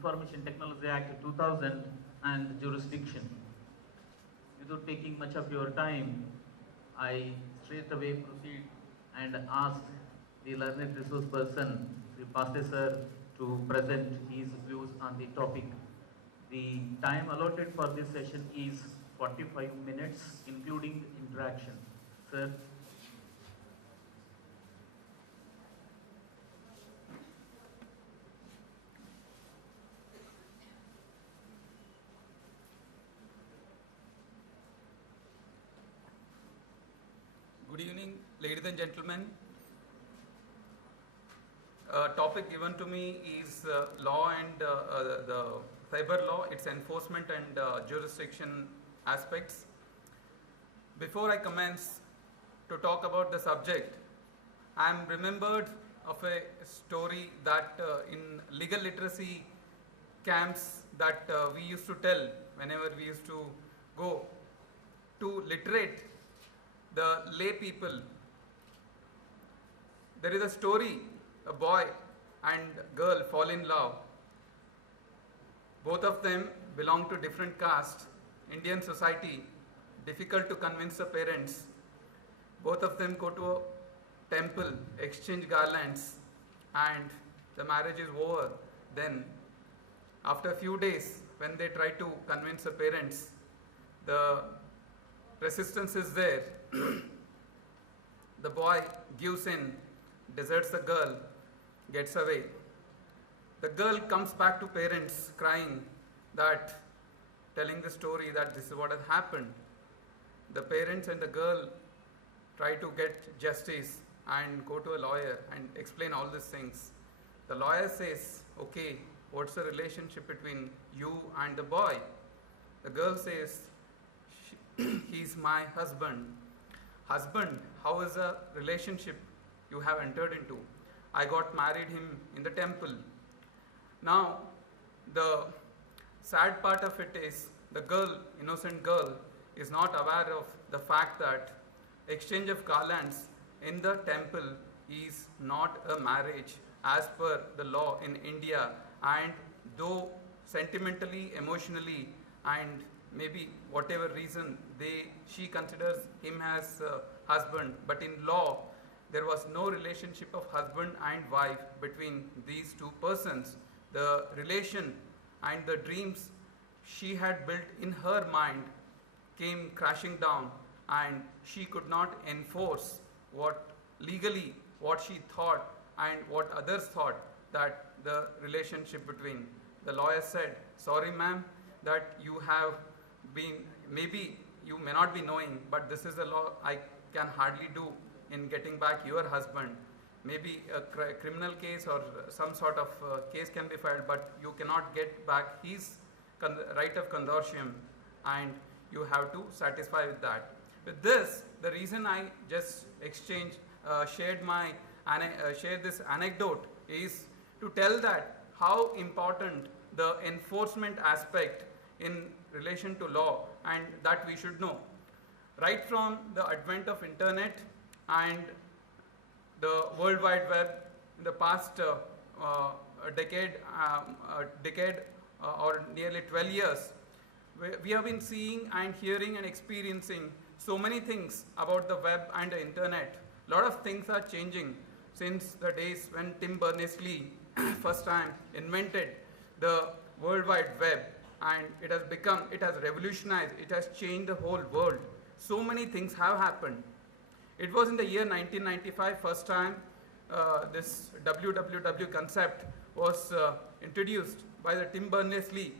Information Technology Act 2000 and jurisdiction. Without taking much of your time, I straight away proceed and ask the learned resource person, the professor, to present his views on the topic. The time allotted for this session is 45 minutes, including interaction. Sir. Good evening, ladies and gentlemen. Topic given to me is law and the cyber law, its enforcement and jurisdiction aspects. Before I commence to talk about the subject, I am remembered of a story that in legal literacy camps that we used to tell whenever we used to go to literate the lay people. There is a story, a boy and girl fall in love. Both of them belong to different castes. Indian society, difficult to convince the parents. Both of them go to a temple, exchange garlands, and the marriage is over. Then, after a few days, when they try to convince the parents, the resistance is there. The boy gives in, deserts the girl, gets away. The girl comes back to parents crying, that telling the story that this is what has happened. The parents and the girl try to get justice and go to a lawyer and explain all these things. The lawyer says, okay, what's the relationship between you and the boy? The girl says, he's my husband. Husband, how is the relationship you have entered into? I got married him in the temple. Now, the sad part of it is the girl, innocent girl, is not aware of the fact that exchange of garlands in the temple is not a marriage as per the law in India, and though sentimentally, emotionally, and maybe whatever reason she considers him as husband, but in law there was no relationship of husband and wife between these two persons. The relation and the dreams she had built in her mind came crashing down, and she could not enforce what she thought and what others thought, that the relationship between. The lawyer said, sorry ma'am, that you have been, maybe you may not be knowing, but this is a law I can hardly do in getting back your husband. Maybe a criminal case or some sort of case can be filed, but you cannot get back his right of consortium, and you have to satisfy with that. With this, the reason I just shared this anecdote is to tell that how important the enforcement aspect in relation to law, and that we should know. Right from the advent of internet and the World Wide Web in the past decade or nearly 12 years, we have been seeing and hearing and experiencing so many things about the web and the internet. A lot of things are changing since the days when Tim Berners-Lee first time invented the World Wide Web, and it has revolutionized, it has changed the whole world. So many things have happened. It was in the year 1995 first time this WWW concept was introduced by the Tim Berners-Lee.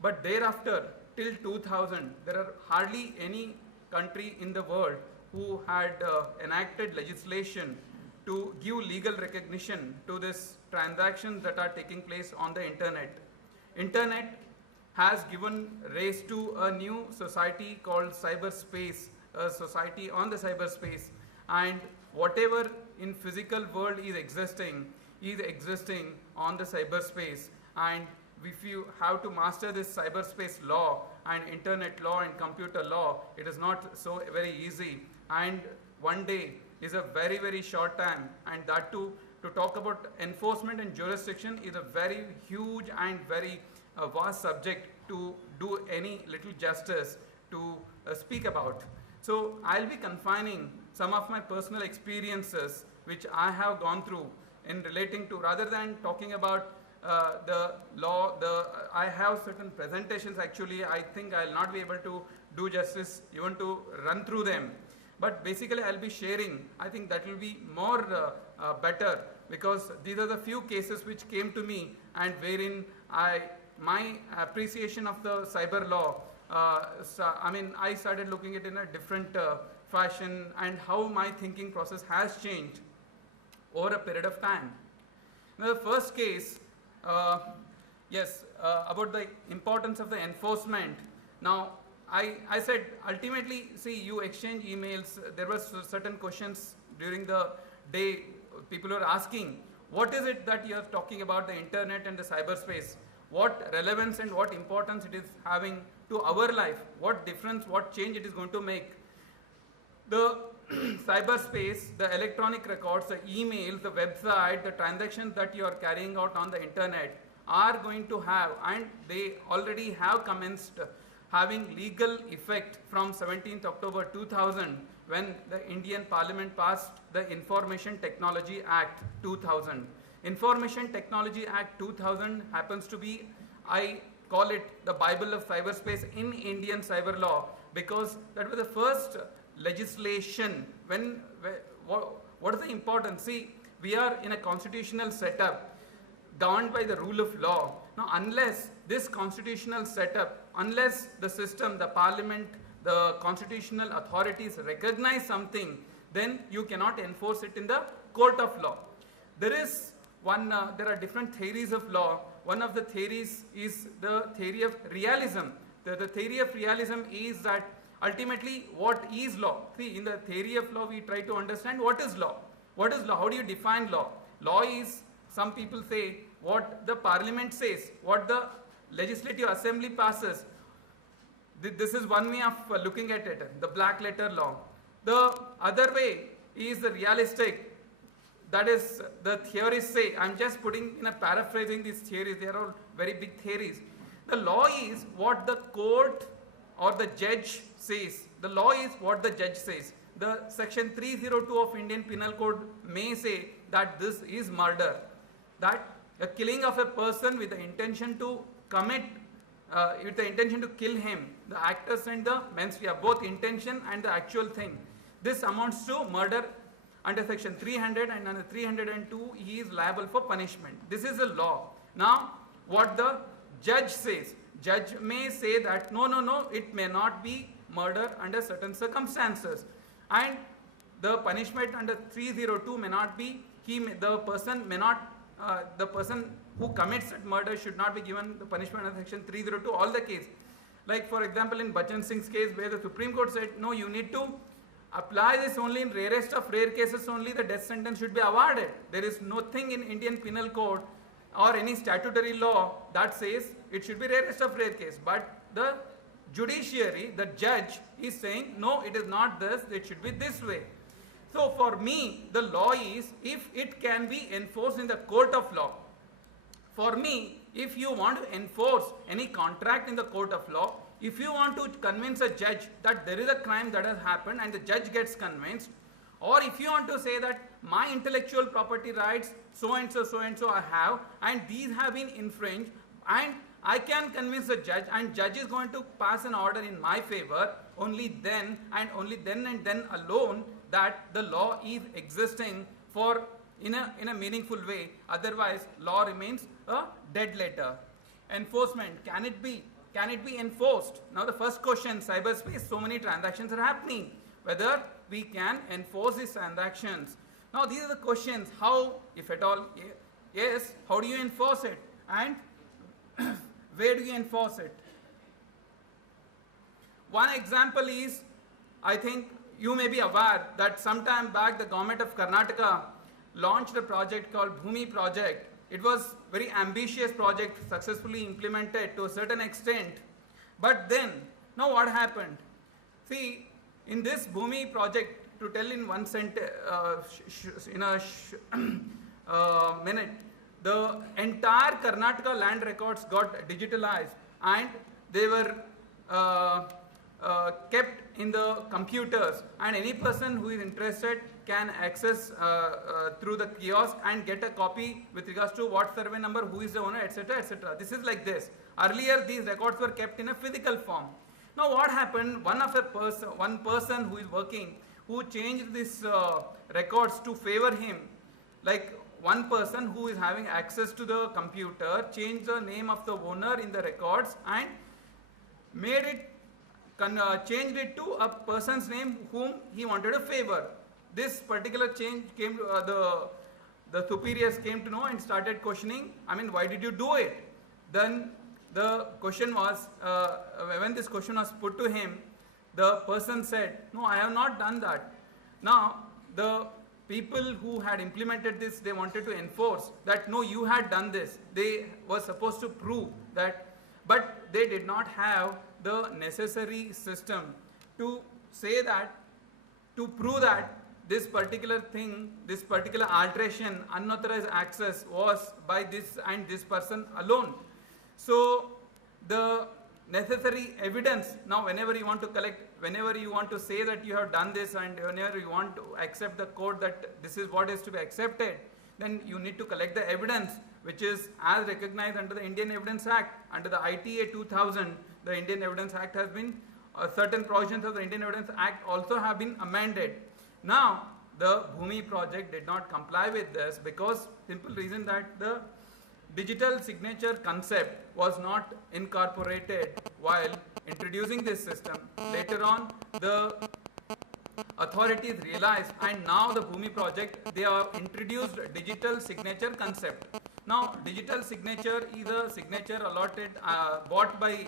But thereafter, till 2000, there are hardly any country in the world who had enacted legislation to give legal recognition to these transactions that are taking place on the internet. Internet has given rise to a new society called cyberspace, a society on the cyberspace, and whatever in physical world is existing on the cyberspace. And if you have to master this cyberspace law and internet law and computer law, it is not so very easy, and one day is a very, very short time, and that too to talk about enforcement and jurisdiction is a very huge and very vast subject to do any little justice to speak about. So I'll be confining some of my personal experiences which I have gone through in relating to, rather than talking about the law, I have certain presentations actually. I think I'll not be able to do justice even to run through them. But basically I'll be sharing, I think that will be more better, because these are the few cases which came to me and wherein my appreciation of the cyber law, I started looking at it in a different fashion, and how my thinking process has changed over a period of time. Now the first case, about the importance of the enforcement. Now I said ultimately, see, you exchange emails, there were certain questions during the day people were asking, what is it that you are talking about the internet and the cyberspace? What relevance and what importance it is having to our life? What difference, what change it is going to make? The cyberspace, the electronic records, the emails, the website, the transactions that you are carrying out on the internet are going to have, and they already have commenced having legal effect from 17th October 2000, when the Indian Parliament passed the Information Technology Act 2000. Information Technology Act 2000 happens to be, I call it the Bible of cyberspace in Indian cyber law, because that was the first legislation. What is the importance? See, we are in a constitutional setup governed by the rule of law. Now, unless this constitutional setup, unless the system, the parliament, the constitutional authorities recognize something, then you cannot enforce it in the court of law. There are different theories of law. One of the theories is the theory of realism. The theory of realism is that ultimately what is law? See, in the theory of law, we try to understand what is law. What is law? How do you define law? Law is, some people say, what the parliament says, what the legislative assembly passes. This is one way of looking at it, the black letter law. The other way is the realistic. That is, the theorists say, I'm just putting in a paraphrasing these theories, they are all very big theories. The law is what the court or the judge says. The law is what the judge says. The section 302 of Indian Penal Code may say that this is murder. That a killing of a person with the intention to commit, with the intention to kill him, the actus and the mens rea, both intention and the actual thing. This amounts to murder under section 300, and under 302 he is liable for punishment. This is the law. Now what the judge says, judge may say that no, it may not be murder under certain circumstances, and the punishment under 302 may not be, the person who commits murder should not be given the punishment under section 302, all the case. Like for example in Bachan Singh's case, where the Supreme Court said, no, you need to apply this only in rarest of rare cases, only the death sentence should be awarded. There is nothing in Indian Penal Code or any statutory law that says it should be rarest of rare case. But the judiciary, the judge is saying, no, it is not this, it should be this way. So for me, the law is, if it can be enforced in the court of law. For me, if you want to enforce any contract in the court of law, if you want to convince a judge that there is a crime that has happened and the judge gets convinced, or if you want to say that my intellectual property rights so and so I have, and these have been infringed, and I can convince the judge, and judge is going to pass an order in my favor, only then and then alone that the law is existing for in a meaningful way. Otherwise, law remains a dead letter. Enforcement, can it be enforced? Now the first question, cyberspace, so many transactions are happening, whether we can enforce these transactions. Now these are the questions, how, if at all, yes, how do you enforce it, and where do you enforce it? One example is, I think you may be aware that some time back the government of Karnataka launched a project called Bhumi project. It was very ambitious project, successfully implemented to a certain extent. But then, now what happened? See, in this Bhumi project, to tell in one sentence, minute, the entire Karnataka land records got digitalized and they were kept in the computers, and any person who is interested can access through the kiosk and get a copy with regards to what survey number, who is the owner, etc., etc. This is like this. Earlier these records were kept in a physical form. Now what happened, one person who is working, who changed these records to favor him, like one person who is having access to the computer changed the name of the owner in the records and made it changed it to a person's name whom he wanted to favor. This particular change came to, the superiors came to know and started questioning, I mean, why did you do it? Then the question was, when this question was put to him, the person said, no, I have not done that. Now, the people who had implemented this, they wanted to enforce that, no, you had done this. They were supposed to prove that, but they did not have the necessary system to say that, to prove that this particular thing, this particular alteration, unauthorized access was by this and this person alone. So the necessary evidence, now whenever you want to collect, whenever you want to say that you have done this and whenever you want to accept the code that this is what is to be accepted, then you need to collect the evidence which is as recognized under the Indian Evidence Act. Under the ITA 2000, the Indian Evidence Act has been, certain provisions of the Indian Evidence Act also have been amended. Now, the Bhumi project did not comply with this because simple reason that the digital signature concept was not incorporated while introducing this system. Later on, the authorities realized, and now the Bhumi project, they have introduced digital signature concept. Now, digital signature is a signature allotted, bought by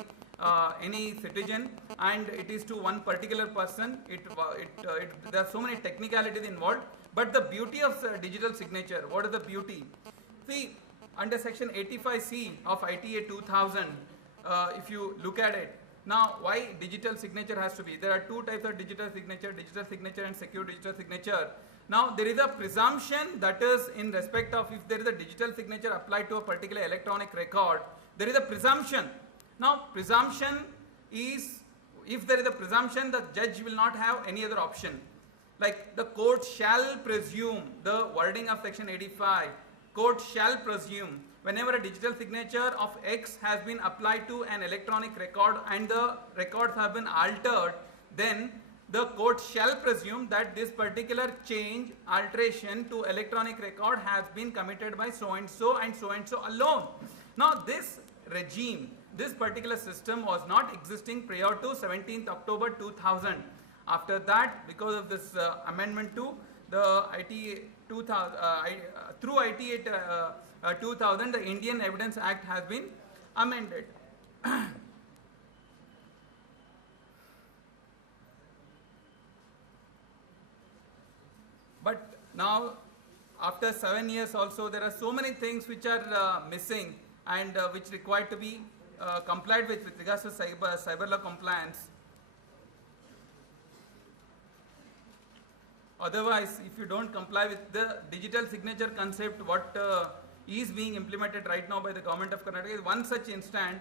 any citizen, and it is to one particular person. There are so many technicalities involved, but the beauty of digital signature, what is the beauty? See, under section 85C of ITA 2000, if you look at it, now why digital signature has to be? There are two types of digital signature and secure digital signature. Now there is a presumption, that is in respect of if there is a digital signature applied to a particular electronic record, there is a presumption. Now presumption is, if there is a presumption, the judge will not have any other option. Like the court shall presume, the wording of section 85, court shall presume whenever a digital signature of X has been applied to an electronic record and the records have been altered, then the court shall presume that this particular change, alteration to electronic record has been committed by so and so alone. Now this regime, this particular system was not existing prior to 17th October 2000. After that, because of this amendment to the ITA 2000, through ITA 2000, the Indian Evidence Act has been amended. But now, after 7 years also, there are so many things which are missing and which require to be complied with regards to cyber law compliance. Otherwise, if you don't comply with the digital signature concept, what is being implemented right now by the government of Karnataka is one such instant.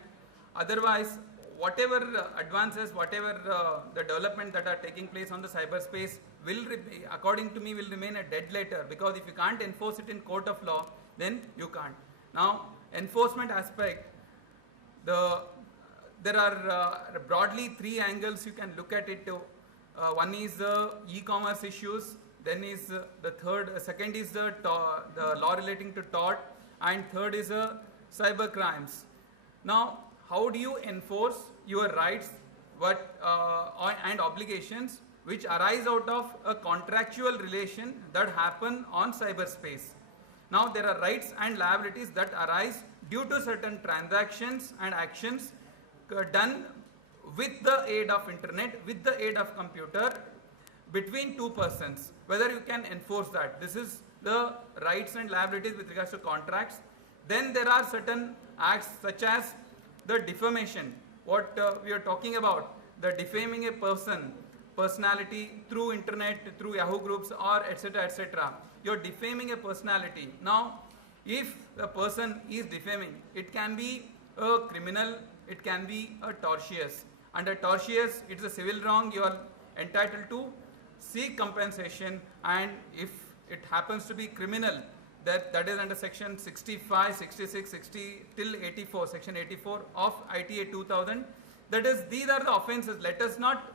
Otherwise, whatever advances, whatever the development that are taking place on the cyberspace will, according to me, will remain a dead letter, because if you can't enforce it in court of law, then you can't. Now, enforcement aspect, there are broadly three angles you can look at it to. One is the e-commerce issues, then is second is the law relating to tort, and third is cyber crimes. Now, how do you enforce your rights and obligations which arise out of a contractual relation that happen on cyberspace? Now, there are rights and liabilities that arise due to certain transactions and actions done with the aid of internet, with the aid of computer, between two persons, whether you can enforce that. This is the rights and liabilities with regards to contracts. Then there are certain acts such as the defamation, what we are talking about, the defaming a personality through internet, through Yahoo groups, or etc., etc. you're defaming a personality. Now, if a person is defaming, it can be a criminal, it can be a tortious. Under tortious, it's a civil wrong, you are entitled to seek compensation, and if it happens to be criminal, that is under section 65, 66, 60 till 84, section 84 of ITA 2000. That is, these are the offences. Let us not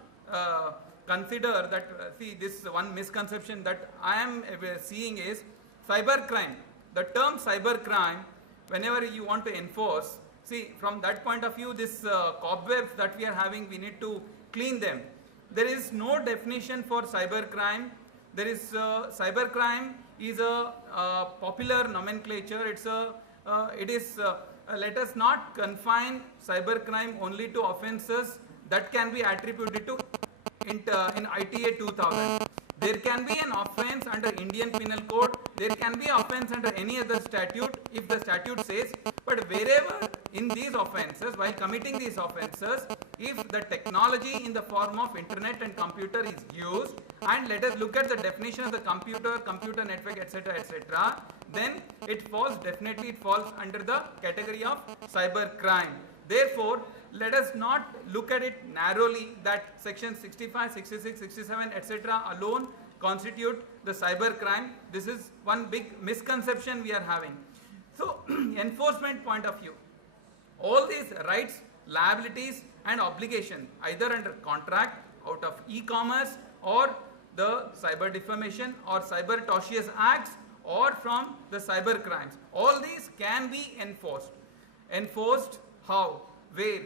consider that, see, this one misconception that I am seeing is cyber crime. The term cyber crime, whenever you want to enforce, see, from that point of view, this cobwebs that we are having, we need to clean them. There is no definition for cyber crime. There is cyber crime is a popular nomenclature. Let us not confine cyber crime only to offences that can be attributed to in ITA 2000. There can be an offence under Indian Penal Code, there can be offence under any other statute if the statute says, but wherever in these offences, while committing these offences, if the technology in the form of internet and computer is used, and let us look at the definition of the computer network, etc., then it falls under the category of cyber crime. Therefore, let us not look at it narrowly that section 65, 66, 67, etc. alone constitute the cyber crime. This is one big misconception we are having. So, enforcement point of view, all these rights, liabilities and obligations, either under contract, out of e-commerce, or the cyber defamation or cyber tortious acts, or from the cyber crimes, all these can be enforced. Enforced how? Where?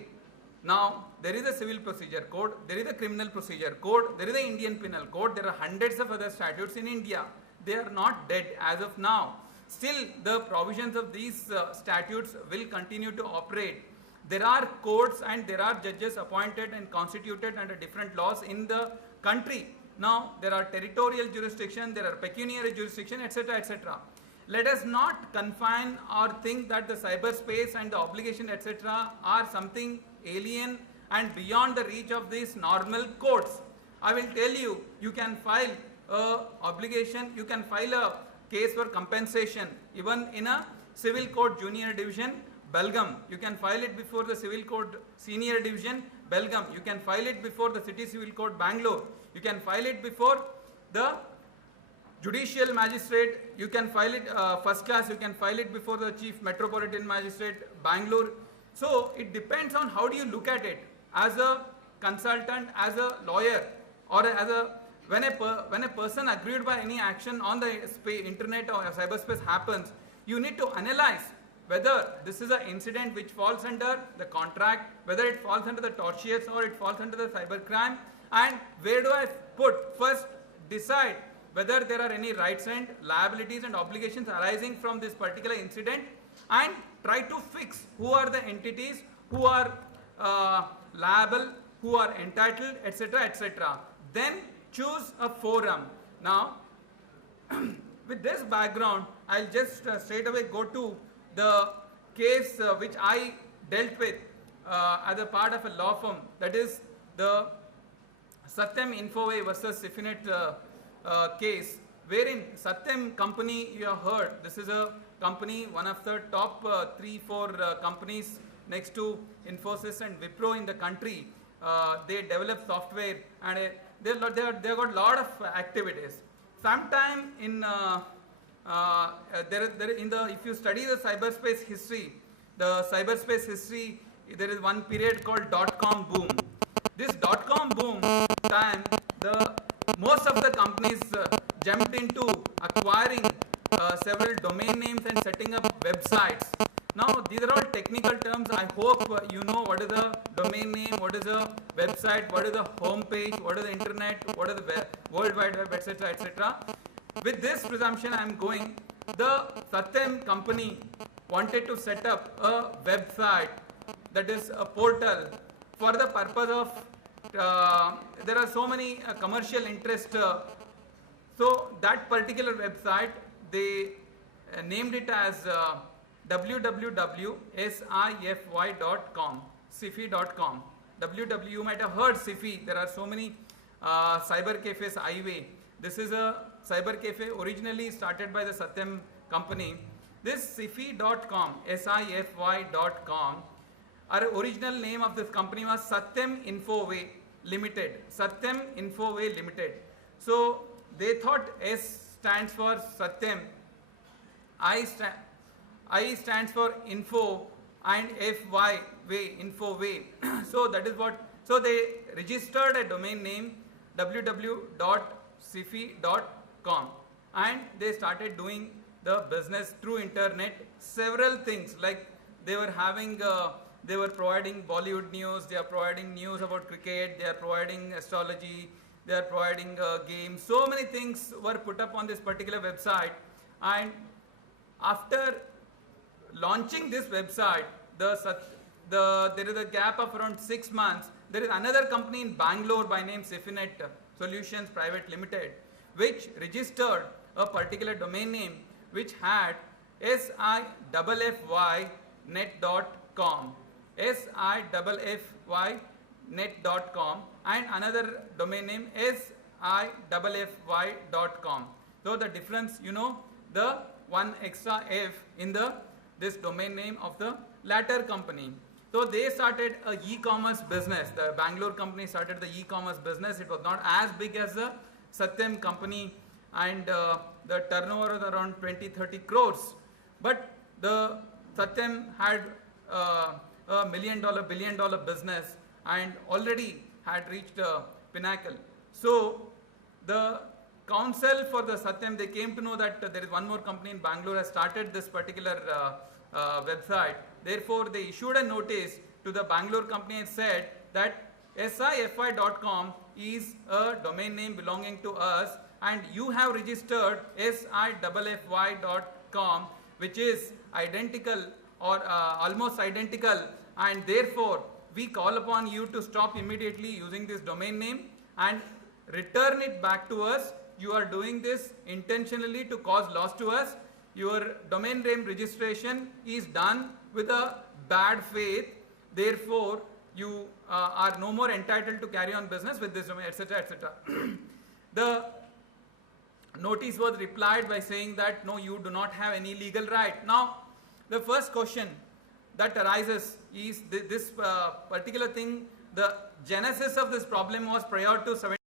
Now, there is a civil procedure code, there is a criminal procedure code, there is the Indian Penal Code, there are hundreds of other statutes in India. They are not dead as of now. Still, the provisions of these statutes will continue to operate. There are courts and there are judges appointed and constituted under different laws in the country. Now, there are territorial jurisdiction, there are pecuniary jurisdiction, etc., etc. Let us not confine or think that the cyberspace and the obligation, etc., are something alien and beyond the reach of these normal courts. I will tell you, you can file a obligation, you can file a case for compensation even in a civil court junior division, Belgaum. You can file it before the civil court senior division, Belgaum. You can file it before the city civil court, Bangalore. You can file it before the judicial magistrate. You can file it first class. You can file it before the chief metropolitan magistrate, Bangalore. So it depends on how do you look at it as a consultant, as a lawyer, or as a when a person aggrieved by any action on the internet or cyberspace happens, you need to analyze whether this is an incident which falls under the contract, whether it falls under the tortious or it falls under the cybercrime, and where do I put? First, decide whether there are any rights and liabilities and obligations arising from this particular incident, and try to fix who are the entities who are liable, who are entitled, etc., etc. Then choose a forum. Now, with this background, I'll just straight away go to the case which I dealt with as a part of a law firm, that is the Satyam Infoway versus Sifinet case, wherein Satyam company, you have heard, this is a company, one of the top 3-4 companies next to Infosys and Wipro in the country. They develop software and they got a lot of activities. Sometime in if you study the cyberspace history, there is one period called .com boom. This .com boom time, most of the companies jumped into acquiring several domain names and setting up websites. Now, these are all technical terms. I hope you know what is a domain name, what is a website, what is the home page, what is the internet, what is the World Wide Web, etc., etc. With this presumption, I am going. The Satyam company wanted to set up a website, that is a portal, for the purpose of there are so many commercial interests. So that particular website, they named it as www.sify.com, sify.com. You might have heard Sify. There are so many cyber cafes, iWay. This is a cyber cafe originally started by the Satyam company. This Sify.com, SIFY.com, our original name of this company was Satyam Infoway Limited. Satyam Infoway Limited. So they thought S stands for Satyam, I stands for info, and FY way, Infoway. So that is what. So they registered a domain name www.sify.com, and they started doing the business through internet. Several things, like they were having they were providing Bollywood news, they are providing news about cricket, they are providing astrology, they are providing games. So many things were put up on this particular website, and after launching this website, there is a gap of around 6 months. There is another company in Bangalore by name Sifynet Solutions Private Limited, which registered a particular domain name which had SIFFYnet.com, SIFFYnet.com, and another domain name SIFFY.com. So the difference, the one extra F in this domain name of the latter company. So they started a e-commerce business. The Bangalore company started the e-commerce business. It was not as big as the Satyam company, and the turnover was around 20-30 crores. But the Satyam had a $1 billion business and already had reached a pinnacle. So the counsel for the Satyam, they came to know that there is one more company in Bangalore has started this particular website. Therefore, they issued a notice to the Bangalore company and said that SIFY.com is a domain name belonging to us, and you have registered SIFFY.com, which is identical or almost identical, and therefore we call upon you to stop immediately using this domain name and return it back to us. You are doing this intentionally to cause loss to us. Your domain name registration is done with a bad faith. Therefore, you are no more entitled to carry on business with this domain, etc., etc. The notice was replied by saying that no, you do not have any legal right. Now, the first question that arises is this particular thing. The genesis of this problem was prior to